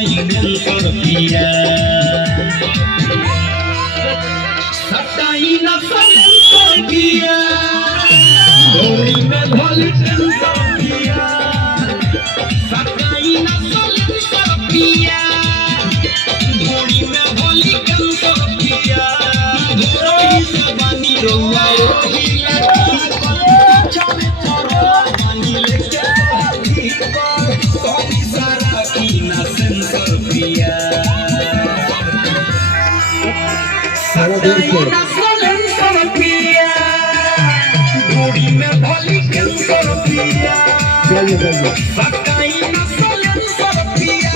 सटाई कर पिया सटाई न कर पिया गोरी में भोली कर पिया सटाई न कर पिया गोरी में भोली कर पिया गोरी से बानी रोवा ओही गोड़ी में भोली कर पिया चलिए सटाई न कर पिया